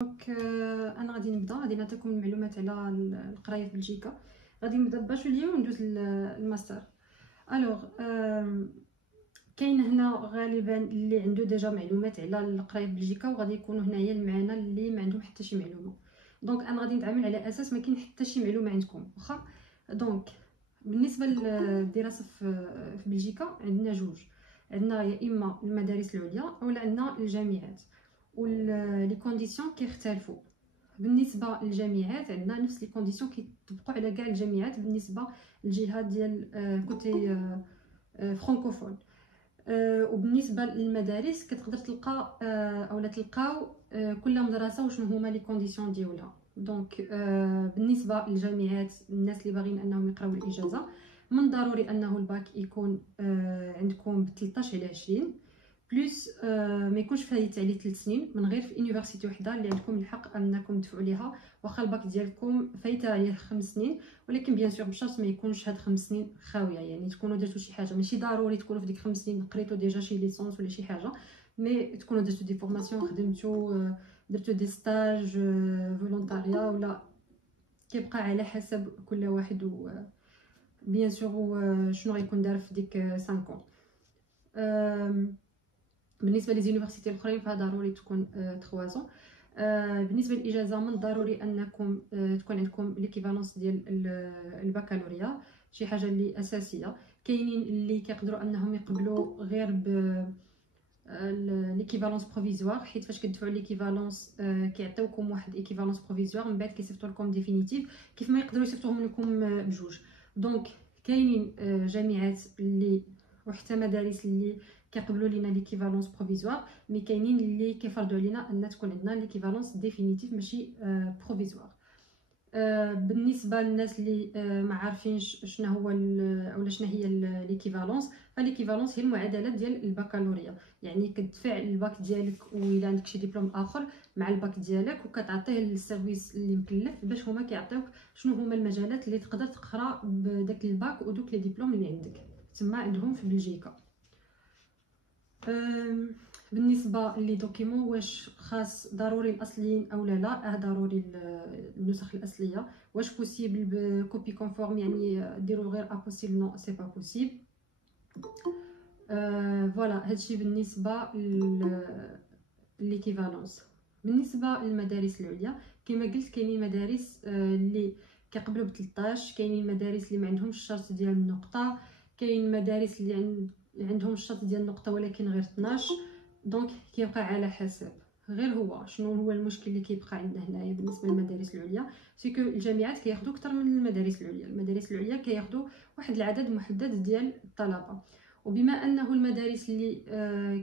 انا غادي نعطيكم المعلومات على القرايه في بلجيكا. غادي نبدا بباشوليو وندوز الماستر. الوغ كاين هنا غالبا اللي عنده ديجا معلومات على القرايه في بلجيكا، وغادي يكونوا هنايا معنا اللي ما عندهم حتى شي معلومه. دونك انا غادي نتعامل على اساس ما كاين حتى شي معلومه عندكم واخا. دونك بالنسبه للدراسه في بلجيكا عندنا جوج، عندنا يا اما المدارس العليا اولا عندنا الجامعات، ولي كونديسيون كيختلفوا. بالنسبه للجامعات عندنا نفس لي كونديسيون كيطبقوا على كاع الجامعات بالنسبه للجهه ديال كوتي فرانكوفون. وبالنسبه للمدارس كتقدر تلقى اولا تلقاو كل مدرسه وشنو هما لي كونديسيون ديالها. دونك بالنسبه للجامعات الناس اللي باغيين انهم يقراو الاجازه من ضروري انه الباك يكون عندكم ب 13 على 20 بلس ما يكونش فايت عليه 3 سنين من غير في يونيفرسيتي وحده اللي عندكم الحق انكم تدفعوا ليها واخا الباك ديالكم فايته عليه 5 سنين، ولكن بيان سور بشرط ما يكونش هاد 5 سنين خاويه، يعني تكونوا درتوا شي حاجه. ماشي ضروري تكونوا في ديك 5 سنين قريتوا ديجا شي ليسونس ولا شي حاجه، مي تكونوا درتوا دي فورماسيون، خدمتوا، درتوا دي ستاج فولونتاريا، ولا كيبقى على حسب كل واحد و بيان سور شنو غيكون دار في ديك 5 ans. بالنسبه لليونيفرسيتي الاخرين فضروري تكون 3 ans. بالنسبه للاجازه من الضروري انكم تكون عندكم ليكيفالونس ديال البكالوريا، شي حاجه اللي اساسيه. كاينين اللي كيقدروا انهم يقبلوا غير ب ليكيفالونس بروفيزوار، حيت فاش كتدفعوا ليكيفالونس كيعطيوكم واحد ايكيفالونس بروفيزوار من بعد كيصيفطوا لكم ديفينيتيف، كيف ما يقدروا يصيفطوهم لكم بجوج. دونك كاينين جامعات اللي وحتى مدارس اللي كيقبلوا لينا ليكيفالونس بروفيزوار، مي كاينين اللي كيفرضوا علينا ان تكون عندنا ليكيفالونس ديفينيتيف ماشي بروفيزوار. بالنسبه للناس اللي ما عارفينش شنو هو اولا شنو هي ليكيفالونس، فليكيفالونس هي المعادله ديال البكالوريا، يعني كتدفع الباك ديالك وإلا عندك شي دبلوم اخر مع الباك ديالك وكتعطيه للسيرفيس اللي مكلف باش هما كيعطيوك شنو هما المجالات اللي تقدر تقرا بداك الباك ودوك لي دبلوم اللي عندك تما عندهم في بلجيكا. بالنسبه لي دوكيمون واش خاص ضروري الاصليين او لا ضروري النسخ الاصليه. واش بوسيبل بكوبي كونفورم يعني ديروا غير ابوسيبل؟ نو سي با بوسيبل. فوالا هادشي بالنسبه ليكيفالونس. بالنسبه للمدارس العليا كما قلت كاينين مدارس اللي كيقبلوا ب 13، كاينين مدارس اللي ما عندهمش الشرط ديال النقطه، كاين مدارس اللي عندهم الشرط ديال النقطه ولكن غير 12. دونك كيبقى على حسب. غير هو شنو هو المشكل اللي كيبقى عندنا هنايا بالنسبه للمدارس العليا، سيكو الجامعات كياخذوا اكثر من المدارس العليا. المدارس العليا كياخذوا واحد العدد محدد ديال الطلبه، وبما انه المدارس اللي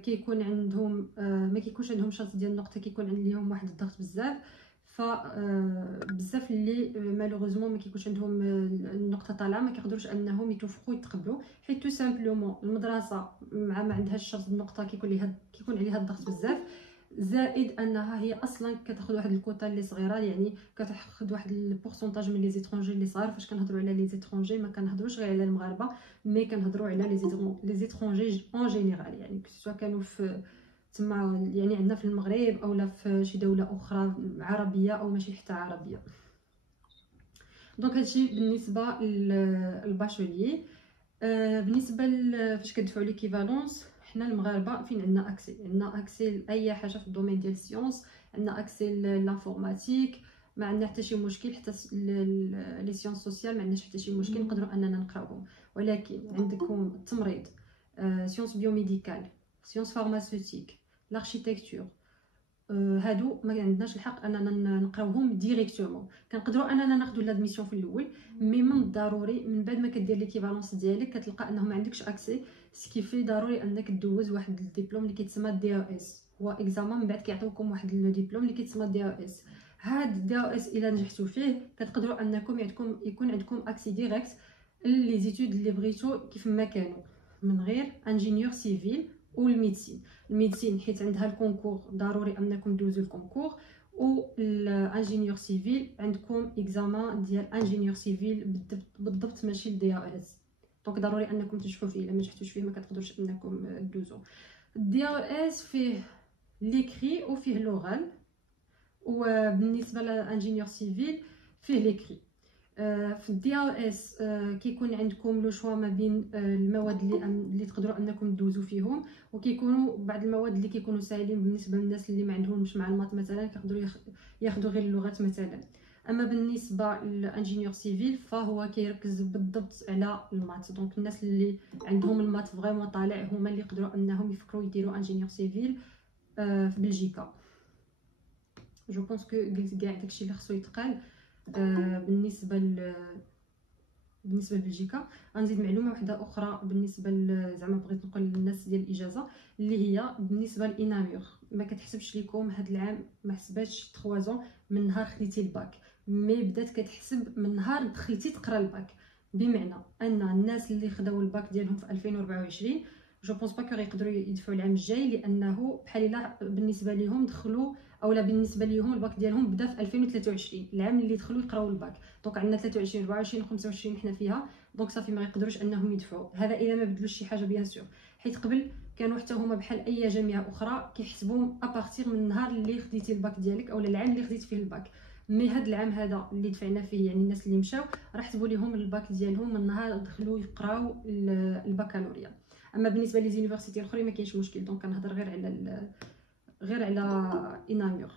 كيكون عندهم ما كيكونش عندهم شرط ديال النقطه كيكون عندهم واحد الضغط بزاف، ف بزاف اللي مالوغوزمون ما كيكونش عندهم النقطه طالعه ما كيقدروش انهم يتوفقوا يتقبلوا، حيت تو سامبلومون المدرسه مع ما عندهاش شرط النقطه كيكون عليها الضغط بزاف، زائد انها هي اصلا كتاخذ واحد الكوطه اللي صغيره، يعني كتاخذ واحد البورسونتاج من لي زيترونجي اللي صغار. فاش كنهضروا على لي زيترونجي ما كنهضروش غير على المغاربه، مي كنهضروا على لي زيترونجي اون جينيرال، يعني سواء كانوا في تما يعني عندنا في المغرب اولا في شي دوله اخرى عربيه او ماشي حتى عربيه. دونك هادشي بالنسبه للباشوليي. بالنسبه فاش كتدفعوا ليكيفالونس حنا المغاربه فين عندنا اكسي لاي حاجه في الدومين ديال السيونس، عندنا اكسي لانفورماتيك، ما عندنا حتى شي مشكل، حتى لي سيونس سوسيال ما عندناش حتى شي مشكل نقدروا اننا نقراوهم. ولكن عندكم التمريض، سيونس بيوميديكال، سيونس فارماسيوتيك، لاركيتكتور، هادو ما عندناش الحق اننا نقراوهم ديريكتومون. كنقدروا اننا ناخذوا لادميسيون في الاول، مي من الضروري من بعد ما كدير ليكيفالونس ديالك كتلقى انه ما عندكش اكسي، سكيفي ضروري انك دوز واحد الدبلوم اللي كيتسمى دي او اس، هو اكزامان من بعد كيعطيوكم واحد الدبلوم اللي كيتسمى دي او اس. هاد دي او اس الا نجحتوا فيه كتقدروا انكم يكون عندكم اكسي ديريكت لي زيتود اللي بغيتو كيف ما كانوا من غير انجينيور سيفيل والميديسين حيت عندها الكونكور ضروري انكم دوزوا الكونكور، والانجينيور سيفيل عندكم اكزامان ديال انجينيور سيفيل بالضبط ماشي الدي او اس. دونك ضروري انكم تنجحوا فيه، الا ما نجحتوش فيه ما كتقدروش انكم دوزوا. الدي او اس فيه ليكري وفيه لوغال، وبالنسبه لانجينيور سيفيل فيه ليكري. في الدي ار اس كيكون عندكم لو شوا ما بين المواد اللي تقدروا انكم تدوزوا فيهم، وكيكونوا بعض المواد اللي كيكونوا ساهلين بالنسبه للناس اللي ما عندهمش مع المات مثلا، كيقدروا ياخذوا غير اللغات مثلا. اما بالنسبه للانجينيور سيفيل فهو كيركز بالضبط على المات، دونك الناس اللي عندهم المات فريمون طالع هما اللي يقدروا انهم يفكروا يديروا انجينيور سيفيل في بلجيكا. جو بونس كو قلت كاع داكشي اللي خصو يتقال بالنسبه لبلجيكا. غنزيد معلومه واحده اخرى بالنسبه زعما بغيت نقول للناس ديال الاجازه، اللي هي بالنسبه لإناميغ ما كتحسبش لكم هاد العام، ما حسباتش 3 زون من نهار خديتي الباك، مي بدات كتحسب من نهار دخلتي تقرا الباك. بمعنى ان الناس اللي خداو الباك ديالهم في 2024 جو بونس با كو غيقدروا يدفعوا العام الجاي، لانه بحال الا بالنسبه ليهم دخلوا اولا بالنسبه ليهم الباك ديالهم بدا في 2023 العام اللي دخلوا يقراو الباك. دونك عندنا 23 24 25 حنا فيها، دونك صافي ما يقدروش انهم يدفعوا. هذا الا ما بدلوش شي حاجه بيان سور، حيت قبل كانوا حتى هما بحال اي جامعه اخرى كيحسبوهم ابارتير من النهار اللي خديتي الباك ديالك اولا العام اللي خديت فيه الباك. مي هذا العام هذا اللي دفعنا فيه يعني الناس اللي مشاو راه حسبوا لهم الباك ديالهم من نهار دخلوا يقراو البكالوريا. اما بالنسبه لي زونيفرسيتي الاخرين ما كاينش مشكل، دونك كنهضر غير على إناميغ.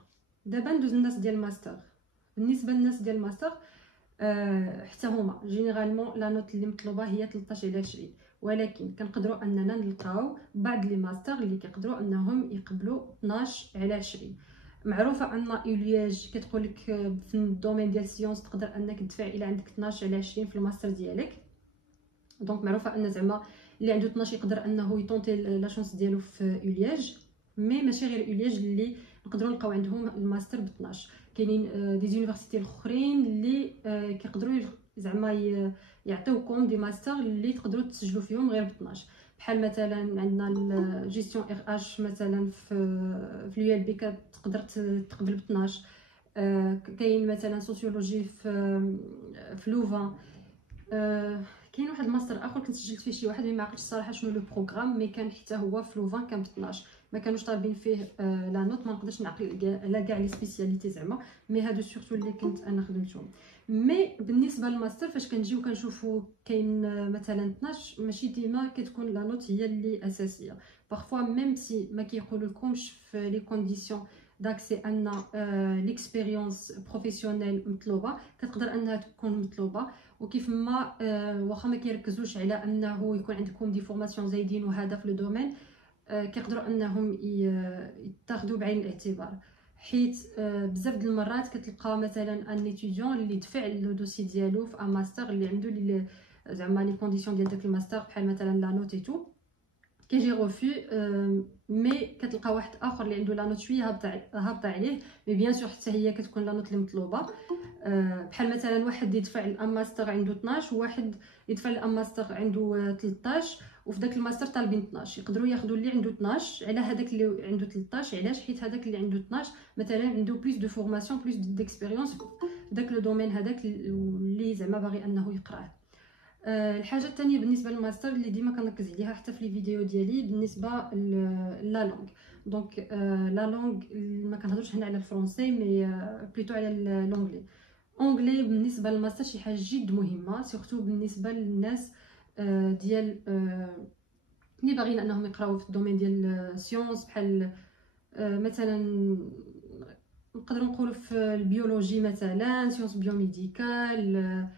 دابا ندوز الناس ديال الماستر. بالنسبه للناس ديال الماستر حتى هما جينيرالمون لا نوت اللي مطلوبه هي 13/20، ولكن كنقدروا اننا نلقاو بعض لي ماستر اللي كيقدروا انهم يقبلوا 12/20. معروفه ان اولياج كتقول لك في الدومين ديال السيونس تقدر انك تدفع الى عندك 12/20 في الماستر ديالك. دونك معروفه ان زعما اللي عنده 12 يقدر انه يطونطي لا شونس ديالو في اولياج، مي ماشي غير اولياج اللي نقدروا نلقاو عندهم الماستر ب 12. كاينين دي زونيفرسيتي الاخرين اللي كيقدروا زعما يعطيوكم دي ماستر اللي تقدروا تسجلوا فيهم غير ب 12. بحال مثلا عندنا جيستيون ار اش مثلا في اليو ال بي كتقدر تقبل ب 12. كاين مثلا سوسيولوجي في لوفان. كاين واحد الماستر اخر كنت سجلت فيه شي واحد ما عقلتش الصراحه شنو لو بروغرام، مي كان حتى هو في لوفان كان ب 12. ما كانوش طالبين فيه لا نوت، ما نقدرش نعقل على كاع لي سبيسياليتي زعما، مي هادو سورتو اللي كنت انا خدمتهم. مي بالنسبه للماستر فاش كنجيو كنشوفوا كاين مثلا 12 ماشي ديما كتكون لا نوت هي اللي اساسيه. بارفوا ميم سي ما كيقولوا لكمش في لي كونديسيون داكسي ان ليكسبيريونس بروفيسيونيل مطلوبه، كتقدر انها تكون مطلوبه. وكيف ما واخا ما كيركزوش على انه يكون عندكم دي فورماسيون زايدين وهذا في لو دومين، كيقدروا انهم يتاخذوا بعين الاعتبار. حيت بزاف د المرات كتلقى مثلا ان ايتيديون اللي دفع لو دوسي ديالو في ان ماستر اللي عنده زعما لي كونديسيون ديال داك الماستر بحال مثلا لا نوت اي تو كيجي غوفي، مي كتلقى واحد اخر اللي عنده لا نوت شويه هابطه عليه، مي بيان سور حتى هي كتكون لا نوت اللي مطلوبه. بحال مثلا واحد يدفع الام ماستر عنده 12 وواحد يدفع الام ماستر عنده 13، وفي داك الماستر طالبين 12. يقدروا ياخذوا اللي عنده 12 على هذاك اللي عنده 13. علاش؟ حيت هذاك اللي عنده 12 مثلا عنده بلوس دو فورماسيون بلوس ديكسبيريونس في داك لو دومين هذاك اللي زعما باغي انه يقراه. الحاجه الثانيه بالنسبه للماستر اللي ديما كنركز عليها حتى في لي فيديو ديالي بالنسبه لا لونغ. دونك لا لونغ ما كنهضرش هنا على الفرنسي مي بليتو على لونغلي. اونغلي بالنسبه للماستر شي حاجه جد مهمه، سورتو بالنسبه للناس ديال اللي باغيين انهم يقراو في الدومين ديال سيونس، بحال مثلا نقدروا نقولوا في البيولوجي مثلا سيونس بيوميديكال،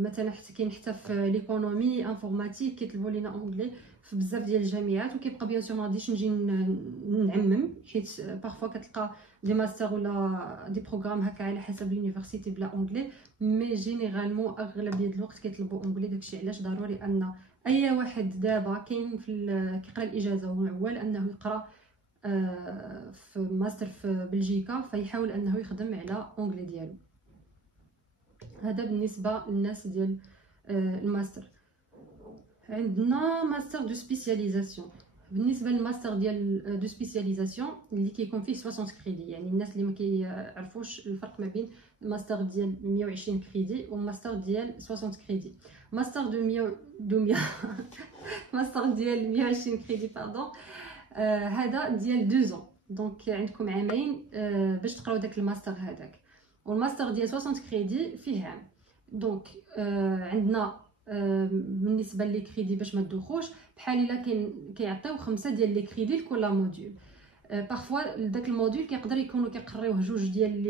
مثلا حتى كاين حتى في ليكونومي انفورماتيك كيطلبوا لينا اونغلي في بزاف ديال الجامعات. وكيبقى بيان سور ما غاديش نجي نعمم، حيت بارفو كتلقى دي ماستر ولا دي بروغرام هكا على حسب لونيفرسيتي بلا اونغلي، مي جينيرالمون اغلبيه الوقت كيطلبوا اونغلي. داكشي علاش ضروري ان اي واحد دابا كاين في كيقرا الاجازه ومعول انه يقرا في ماستر في بلجيكا فيحاول انه يخدم على اونغلي ديالو. هذا بالنسبه للناس ديال الماستر. عندنا ماستر دو سبيسياليزاسيون. بالنسبه للماستر ديال دو سبيسياليزاسيون اللي كيكون فيه 60 كريدي، يعني الناس اللي ما كيعرفوش الفرق ما بين الماستر ديال 120 كريدي وماستر ديال 60 كريدي. ماستر ماستر ديال 120 كريدي باردون، هذا ديال 2 ans. دونك عندكم عامين باش تقراو داك الماستر هذاك. والماستر ديال 60 كريدي فيه عام. دونك عندنا بالنسبه لي كريدي باش ما تدوخوش بحال الا كيعطيو 5 ديال لي كريدي لكل موديول. بارفوا داك الموديول كيقدر يكونوا كيقريوه جوج ديال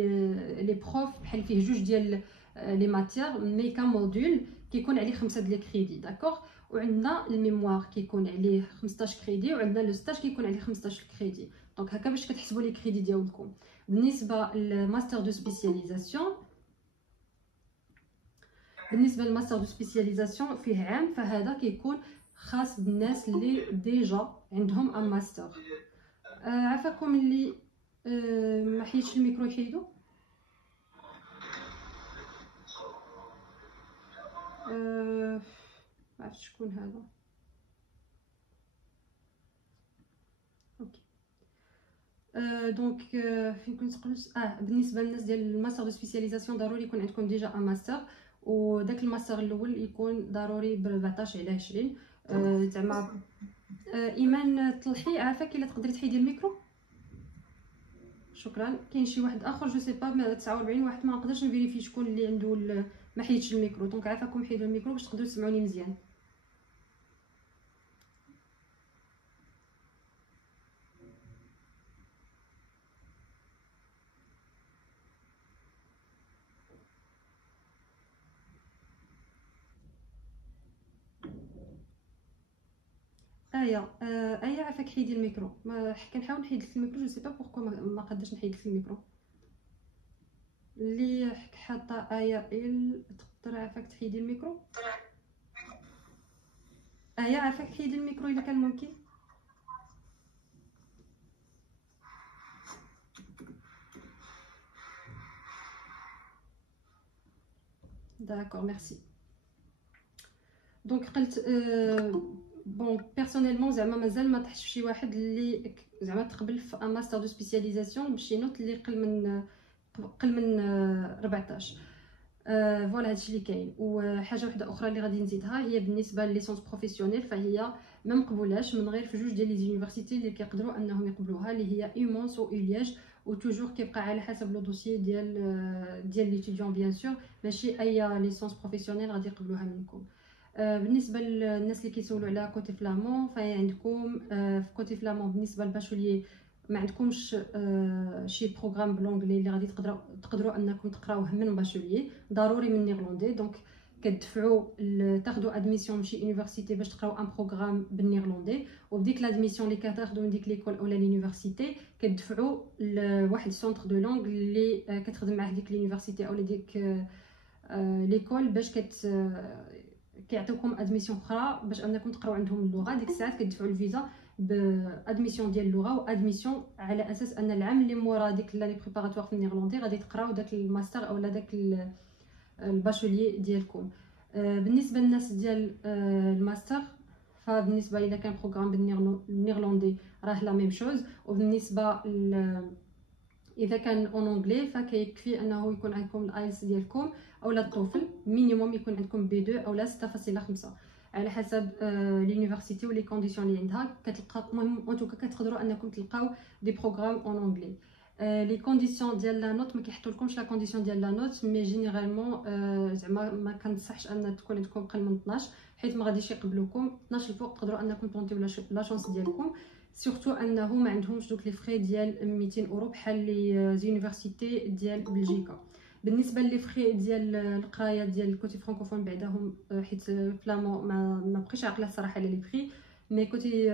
لي بروف بحال فيه جوج ديال لي ماتيير، مي كموديول كيكون عليه 5 ديال الكريدي داكوغ. وعندنا الميموار كيكون عليه 15 كريدي، وعندنا لو ستاج كيكون عليه 15 كريدي. دونك هكا باش كتحسبوا لي كريدي ديالكم. بالنسبه للماستر دو سبيسياليزاسيون، فيه عام، فهذا كيكون خاص بالناس اللي ديجا عندهم ان ماستر. عفاكم اللي ما حيدش الميكرو يحيدو. ما عرفتش شكون هذا. اوكي. دونك فين كنت قلت بالنسبه للناس ديال الماستر دو سبيسياليزاسيون ضروري يكون عندكم ديجا ان ماستر، وداك الماستر الاول يكون ضروري ب 14 على 20. زعما ايمان طلحي عافاك الا تقدري تحيدي الميكرو. شكرا. كاين شي واحد اخر جو سي با 49 واحد ما نقدرش نفيريفي شكون اللي عنده ما حيدش الميكرو. دونك عافاكم حيدوا الميكرو باش تقدروا تسمعوني مزيان. ايه عافاك حيدي الميكرو. ما كنحاول نحيد لك الميكرو، جو سي با بوركو ما قدرتش نحيد لك الميكرو. اللي حاطه تقدر عافاك تحيدي الميكرو. عافاك تحيدي الميكرو الا كان ممكن. داكور ميرسي. دونك قلت بون بيرسونيلمون زعما مازال ما طحش شي واحد اللي زعما تقبل في ان ماستر دو سبيسياليزاسيون بشي نوت اللي قل من 14. فوالا هادشي اللي كاين. وحاجه واحده اخرى اللي غادي نزيدها هي بالنسبه لليسونس بروفيسيونيل، فهي ما مقبولاش من غير في جوج ديال لي زونيفرسيتي اللي كيقدروا انهم يقبلوها، اللي هي ايمونس و اولياج. وتوجور كيبقى على حسب لو دوسيي ديال ليتيديون بيان سور، ماشي اي ليسونس بروفيسيونيل غادي يقبلوها منكم. بالنسبه للناس اللي كيسولوا على كوتي فلامون، فهي عندكم في كوتي فلامون بالنسبه للباشوليي ما عندكمش شي بروغرام بلونغلي اللي غادي تقدروا انكم تقراوه من باشوليي، ضروري من نيرلندي. دونك كتدفعوا تاخذوا ادميسيون شي يونيفرسيتي باش تقراو ان بروغرام بالنيرلندي، وبديك لادميسيون اللي كتاخذوا من ديك ليكول اولا لونيفرسيتي كتدفعوا لواحد سونتر دو لونغ اللي كتخدم معاه ديك لونيفرسيتي اولا ديك ليكول باش كيعطيوكم ادميسيون اخرى باش انكم تقراو عندهم اللغه. ديك الساعات كتدفعوا الفيزا بادميسيون ديال اللغه، وادميسيون على اساس ان العام اللي مورا ديك لي بريباراتوار في النيرلندي غادي تقراو داك الماستر اولا داك الباشوليي ديالكم. بالنسبه للناس ديال الماستر، فبالنسبه الى كان بروغرام بالنيرلندي راه لا ميم شوز. وبالنسبه اذا كان اون انجلي فكيكفي انه يكون عندكم الايلتس ديالكم اولا التوفل مينيموم يكون عندكم بي 2 اولا 6.5 على حسب لونيفرسيتي ولي كونديسيون اللي عندها. كتلقى المهم اون توكا كتقدروا انكم تلقاو دي بروغرام اون انجلي. لي كونديسيون ديال لا نوت ما كيحطولكمش لا كونديسيون ديال لا نوت، مي جينيرالمون زعما ما كنصحش ان تكون عندكم اقل من 12 حيت ما غاديش يقبلوكم. 12 الفوق تقدروا انكم تونطيو لا شانس ديالكم، سورتو انه ما عندهمش دوك لي فري ديال 200 اورو بحال لي زونيفرسيتي ديال بلجيكا. بالنسبه لي فري ديال القرايه ديال الكوتي فرانكوفون بعداهم حيت فلامون ما بقيتش عاقله الصراحه على لي فري، مي كوتي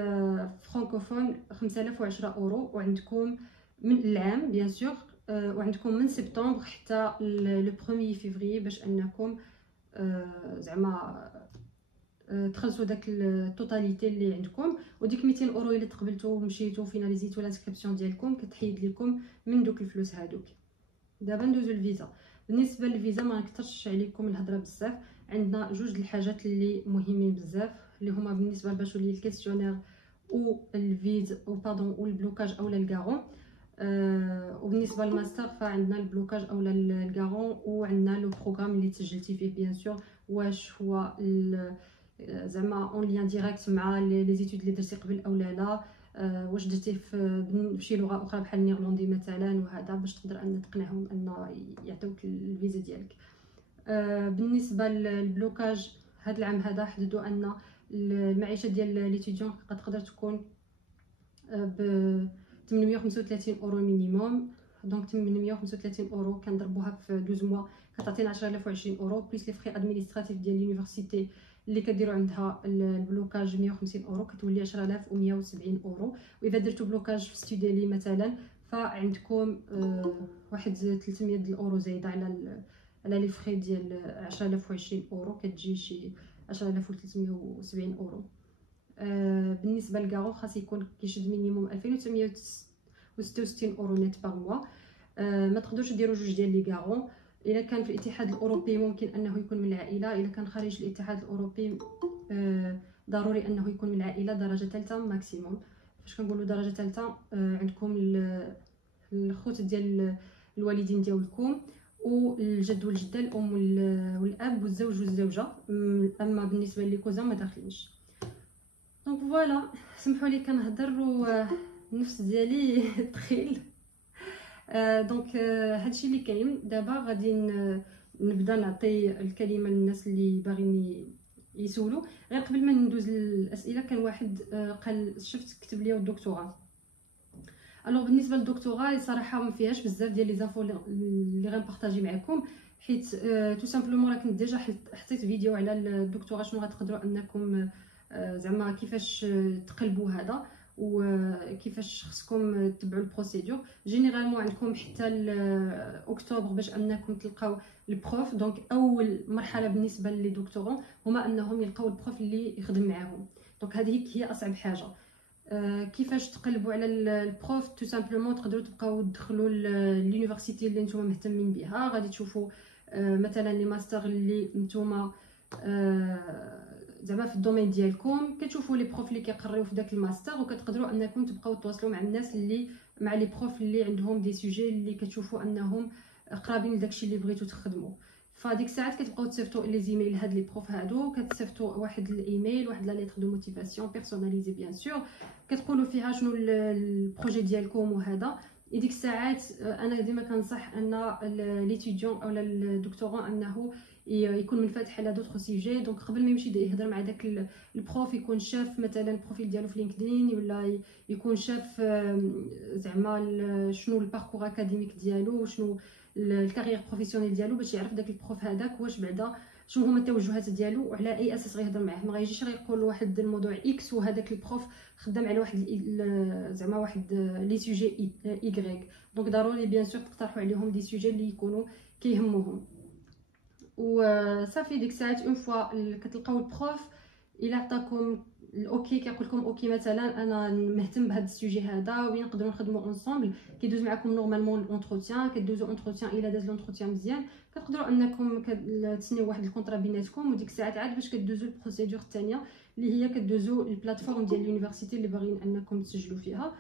فرانكوفون 5010 اورو. وعندكم من العام بيان سور، وعندكم من سبتمبر حتى لو 1 فيفري باش انكم زعما تخلصوا داك التوتاليتي اللي عندكم. وديك 200 اورو الا تقبلتوا ومشيتوا فيناليزيتوا لانسكريبسيون ديالكم كتحيد لكم من دوك الفلوس هذوك. دابا ندوزو الفيزا. بالنسبه للفيزا ما نكثرش عليكم الهضره بزاف، عندنا جوج الحاجات اللي مهمين بزاف اللي هما بالنسبه لباشولي الكيستيونير و الفيز او باردون والبلوكاج اولا الكارون. وبالنسبه للماستر فعندنا البلوكاج اولا الكارون، وعندنا لو بروغرام اللي تسجلتي فيه بيان سور واش هو زعما اون لين ديريكت مع لي زيتود اللي درتي قبل اولا لا. واش درتيه بشي لغه اخرى بحال النيرلندي مثلا، وهذا باش تقدر ان تقنعهم ان يعطيوك الفيزا ديالك. بالنسبه للبلوكاج هذا العام هذا حددوا ان المعيشه ديال ليتيديون تقدر تكون ب 835 اورو مينيموم. دونك 835 اورو كنضربوها في 12 موا كتعطينا 10020 اورو بليس لي فري ادمينستراتيف ديال لونيفرسيتي اللي كديروا عندها البلوكاج 150 اورو كتولي 10170 اورو. واذا درتو بلوكاج في ستوديلي مثلا فعندكم واحد 300 د الاورو زايده على لي فري ديال 10020 اورو كتجي شي 10370 اورو. بالنسبه للكارو خاص يكون كيشد مينيموم 2966 اورو نت باغ موا. ما تقدروش ديروا جوج ديال لي كارو. الا كان في الاتحاد الاوروبي ممكن انه يكون من العائله، الا كان خارج الاتحاد الاوروبي ضروري انه يكون من العائله درجه ثالثه ماكسيموم. فاش كنقولوا درجه ثالثه عندكم الخوت ديال الوالدين ديالكم والجد والجده، الام والاب والزوج والزوجه. اما بالنسبه لي كوزا ما داخلينش. دونك فوالا، سمحوا لي كنهضر والنفس ديالي ثقيل. دونك هادشي اللي كاين دابا. غادي نبدا نعطي الكلمه للناس اللي باغيين يسولوا. غير قبل ما ندوز للاسئله كان واحد قال شفت كتب لي الدكتوراه. الوغ بالنسبه للدكتوراه صراحه ما فيهاش بزاف ديال لي زانفو اللي غنبارطاجي معكم، حيت تو سامبلومون راه كنت ديجا حطيت فيديو على الدكتوراه شنو غتقدروا انكم زعما كيفاش تقلبوا هذا وكيفاش خصكم تتبعوا البروسيدور. جينيرالمون عندكم حتى اكتوبر باش انكم تلقاو البروف. دونك اول مرحله بالنسبه لي دكتورون هما انهم يلقاو البروف اللي يخدم معاهم. دونك هذه هي اصعب حاجه. كيفاش تقلبوا على البروف؟ تو سامبلومون تقدروا تبقاو تدخلوا لونيفرسيتي اللي نتوما مهتمين بها، غادي تشوفوا مثلا لي ماستر اللي نتوما زعما في الدومين ديالكم، كتشوفوا لي بروف اللي كيقريو في داك الماستر وكتقدروا انكم تبقاو تواصلوا مع الناس اللي مع لي بروف اللي عندهم دي سوجي اللي كتشوفوا انهم قرابين لداكشي اللي بغيتو تخدموا. فديك الساعات كتبقاو تصيفطوا لي زيميل هاد لي بروف هادو، كتصيفطوا واحد الايميل واحد لا ليتر دو موتيفاسيون بيرسوناليزي بيان سور، كتقولوا فيها شنو البروجي ديالكم وهذا. ديك الساعات انا ديما كنصح ان ليتيديون او الدكتوراه انه يكون منفتح على دوطخ سيجي. دونك قبل ما يمشي يهضر مع داك البروف يكون شاف مثلا البروفيل ديالو في لينكدين، ولا يكون شاف زعما شنو الباركور اكاديميك ديالو وشنو الكارير بروفيسيونيل ديالو، باش يعرف داك البروف هذاك واش بعدا شنو هما التوجهات ديالو وعلى اي اساس غيهضر معاه. ما غيجيش غير يقول واحد الموضوع اكس وهذاك البروف خدام على واحد زعما واحد لي سوجي ايغريك. دونك ضروري بيان سور تقترحوا عليهم دي سوجي اللي يكونوا كيهموهم وصافي. ديك الساعات اون فوا كتلقاو البروف الا عطاكم الاوكي كيقول لكم اوكي مثلا انا مهتم بهذا السوجي هذا ونقدروا نخدموا اونصومبل، كيدوز معكم نورمالمون الاونتروتيان. كدوزو اونتروتيان الا داز الاونتروتيان مزيان كتقدروا انكم تسنيو واحد الكونطرا بيناتكم. وديك الساعات عاد باش كدوزو البروسيدور الثانيه اللي هي كدوزو البلاتفورم ديال اليونيفرسيتي اللي باغيين انكم تسجلوا فيها،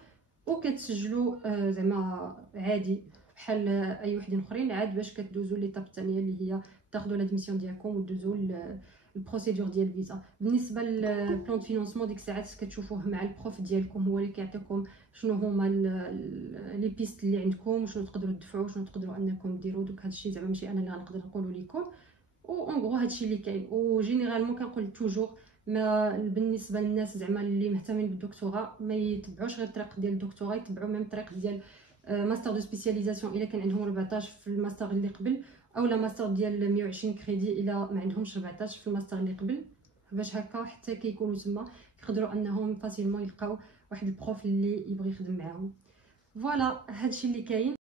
وكتسجلوا زعما عادي بحال اي وحدين اخرين عاد باش كدوزو ليطاب الثانيه اللي هي تاخذوا لادميسيون ديالكم ودوزو البروسيدور ديال الفيزا. بالنسبه للبلان دو فينانسمون ديك الساعات كتشوفوه مع البروف ديالكم، هو اللي كيعطيكم شنو هما لي بيست اللي عندكم وشنو تقدروا تدفعوا وشنو تقدروا انكم ديروا. دوك هادشي زعما ماشي انا اللي غنقدر نقوله لكم، و اون غرو هادشي اللي كاين. وجينيرالمون كنقول توجور ما بالنسبه للناس زعما اللي مهتمين بالدكتوراه ما يتبعوش غير الطريق ديال الدكتوراه، يتبعوا ميم الطريق ديال ماستر دو سبيسياليزاسيون الا كان عندهم 14 في الماستر اللي قبل، او لا ماستر ديال 120 كريدي الا ما عندهمش 14 في الماستر اللي قبل، باش هكا حتى كيكونوا تما يقدروا انهم فاسيلمون يلقاو واحد البروف اللي يبغي يخدم معاهم. فوالا هادشي اللي كاين.